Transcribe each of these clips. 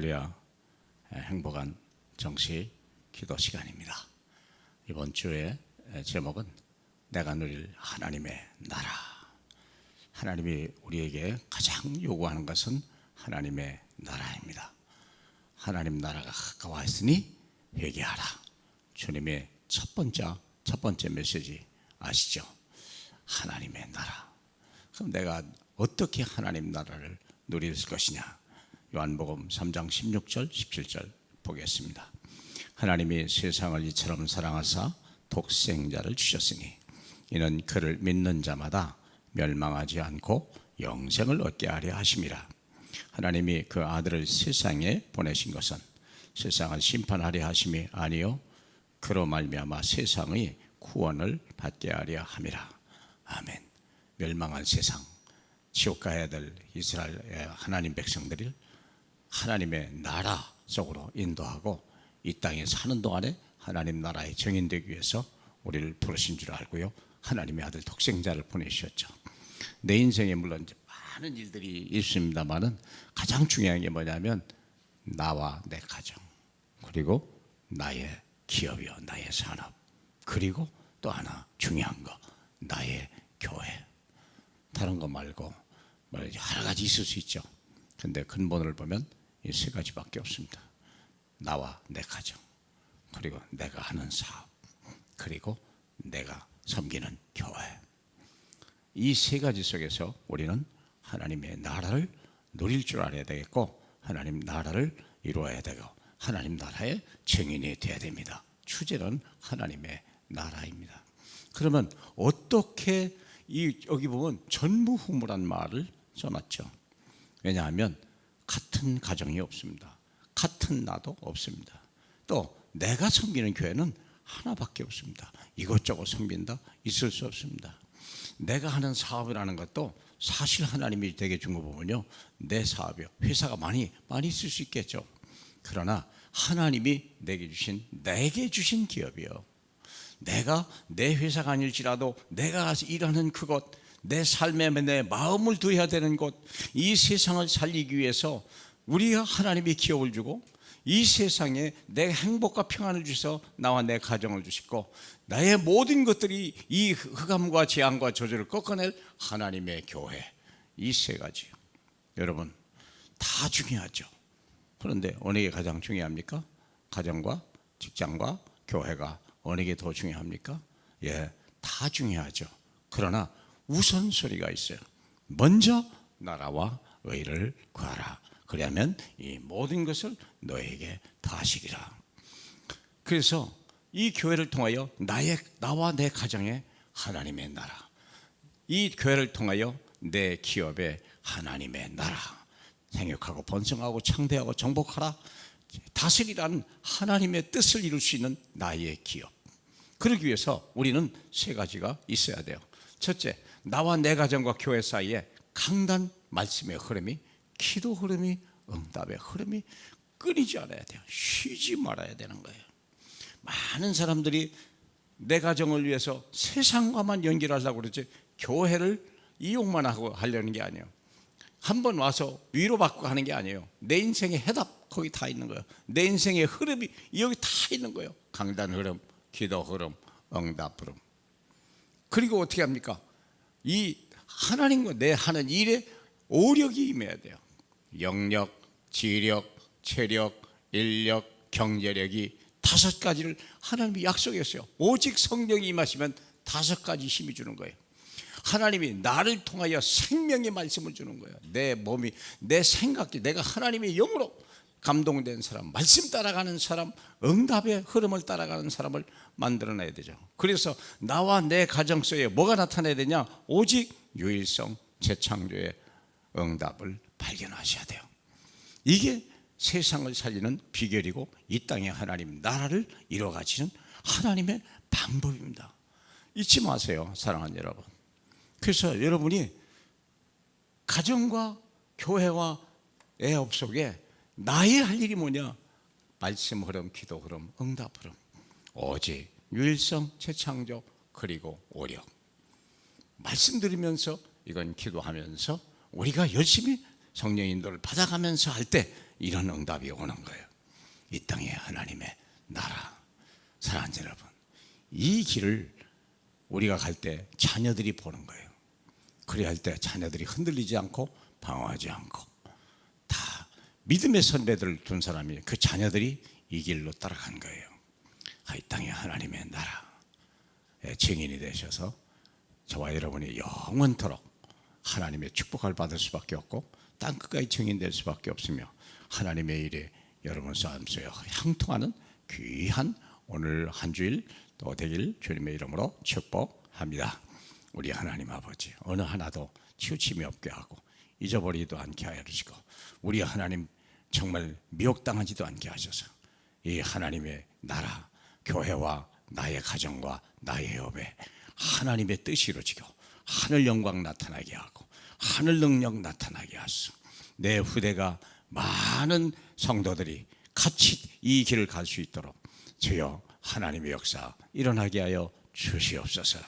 할렐루야. 행복한 정시 기도 시간입니다. 이번 주의 제목은 내가 누릴 하나님의 나라. 하나님이 우리에게 가장 요구하는 것은 하나님의 나라입니다. 하나님 나라가 가까워 있으니 회개하라. 주님의 첫 번째 메시지 아시죠? 하나님의 나라. 그럼 내가 어떻게 하나님 나라를 누릴 것이냐? 요한복음 3장 16절 17절 보겠습니다. 하나님이 세상을 이처럼 사랑하사 독생자를 주셨으니 이는 그를 믿는 자마다 멸망하지 않고 영생을 얻게 하려 하심이라. 하나님이 그 아들을 세상에 보내신 것은 세상을 심판하려 하심이 아니요 그로 말미암아 세상의 구원을 받게 하려 함이라. 아멘. 멸망한 세상, 지옥 가야 될 이스라엘의 하나님 백성들을 하나님의 나라 속으로 인도하고 이 땅에 사는 동안에 하나님 나라의 증인되기 위해서 우리를 부르신 줄 알고요, 하나님의 아들 독생자를 보내주셨죠. 내 인생에 물론 많은 일들이 있습니다만은 가장 중요한 게 뭐냐면 나와 내 가정, 그리고 나의 기업이요, 나의 산업, 그리고 또 하나 중요한 거 나의 교회. 다른 거 말고 여러 가지 있을 수 있죠. 근데 근본을 보면 이 세 가지밖에 없습니다. 나와 내 가정, 그리고 내가 하는 사업, 그리고 내가 섬기는 교회. 이 세 가지 속에서 우리는 하나님의 나라를 누릴 줄 알아야 되겠고, 하나님 나라를 이루어야 되고, 하나님 나라의 증인이 되어야 됩니다. 주제는 하나님의 나라입니다. 그러면 어떻게 여기 보면 전무후무란 말을 써놨죠. 왜냐하면 같은 가정이 없습니다. 같은 나도 없습니다. 또 내가 섬기는 교회는 하나밖에 없습니다. 이것저것 섬긴다? 있을 수 없습니다. 내가 하는 사업이라는 것도 사실 하나님이 되게 준 거 보면요, 내 사업이요, 회사가 많이 있을 수 있겠죠. 그러나 하나님이 내게 주신 기업이요, 내가 내 회사가 아닐지라도 내가 일하는 그곳, 내 삶에 내 마음을 두어야 되는 곳, 이 세상을 살리기 위해서 우리가 하나님이 기업을 주고 이 세상에 내 행복과 평안을 주셔서 나와 내 가정을 주시고 나의 모든 것들이 이 흑암과 재앙과 저주를 꺾어낼 하나님의 교회. 이 세 가지요. 여러분 다 중요하죠. 그런데 어느 게 가장 중요합니까? 가정과 직장과 교회가 어느 게 더 중요합니까? 예, 다 중요하죠. 그러나 우선순위가 있어요. 먼저 나라와 의를 구하라. 그러면 이 모든 것을 너에게 더하시리라. 그래서 이 교회를 통하여 나와 내 가정의 하나님의 나라, 이 교회를 통하여 내 기업의 하나님의 나라, 생육하고 번성하고 창대하고 정복하라, 다스리라는 하나님의 뜻을 이룰 수 있는 나의 기업. 그러기 위해서 우리는 세 가지가 있어야 돼요. 첫째, 나와 내 가정과 교회 사이에 강단 말씀의 흐름이, 기도 흐름이, 응답의 흐름이 끊이지 않아야 돼요. 쉬지 말아야 되는 거예요. 많은 사람들이 내 가정을 위해서 세상과만 연결하려고 그러지 교회를 이용만 하고 하려는 게 아니에요. 한번 와서 위로받고 하는 게 아니에요. 내 인생의 해답 거기 다 있는 거예요. 내 인생의 흐름이 여기 다 있는 거예요. 강단 흐름, 기도 흐름, 응답 흐름. 그리고 어떻게 합니까? 이 하나님과 내 하는 일에 오력이 임해야 돼요. 영력, 지력, 체력, 인력, 경제력이 5가지를 하나님이 약속했어요. 오직 성령이 임하시면 5가지 힘이 주는 거예요. 하나님이 나를 통하여 생명의 말씀을 주는 거예요. 내 몸이, 내 생각이, 내가 하나님의 영으로 감동된 사람, 말씀 따라가는 사람, 응답의 흐름을 따라가는 사람을 만들어내야 되죠. 그래서 나와 내 가정 속에 뭐가 나타나야 되냐? 오직 유일성, 재창조의 응답을 발견하셔야 돼요. 이게 세상을 살리는 비결이고 이 땅에 하나님 나라를 이루어가시는 하나님의 방법입니다. 잊지 마세요, 사랑하는 여러분. 그래서 여러분이 가정과 교회와 애업 속에 나의 할 일이 뭐냐? 말씀 흐름, 기도 흐름, 응답 흐름. 오직 유일성, 재창조, 그리고 오력. 말씀 들으면서 이건 기도하면서 우리가 열심히 성령 인도를 받아가면서 할 때 이런 응답이 오는 거예요. 이 땅에 하나님의 나라. 사랑하는 여러분, 이 길을 우리가 갈 때 자녀들이 보는 거예요. 그래야 할 때 자녀들이 흔들리지 않고 방황하지 않고, 다 믿음의 선배들을 둔 사람이, 그 자녀들이 이 길로 따라간 거예요. 이 땅에 하나님의 나라의 증인이 되셔서 저와 여러분이 영원토록 하나님의 축복을 받을 수밖에 없고 땅끝까지 증인될 수밖에 없으며, 하나님의 일에 여러분 삶 속에 형통하는 귀한 오늘 한 주일 또 되길 주님의 이름으로 축복합니다. 우리 하나님 아버지, 어느 하나도 치우침이 없게 하고 잊어버리지도 않게 하여 주시고, 우리 하나님 정말 미혹당하지도 않게 하셔서 이 하나님의 나라, 교회와 나의 가정과 나의 협에 하나님의 뜻이 이루어지고 하늘 영광 나타나게 하고 하늘 능력 나타나게 하소서. 내 후대가 많은 성도들이 같이 이 길을 갈 수 있도록 주여 하나님의 역사 일어나게 하여 주시옵소서.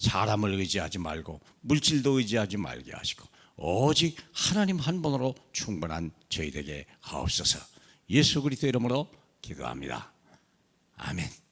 사람을 의지하지 말고 물질도 의지하지 말게 하시고 오직 하나님 한 분으로 충분한 저희 되게 하옵소서. 예수 그리스도 이름으로 기도합니다. 아멘.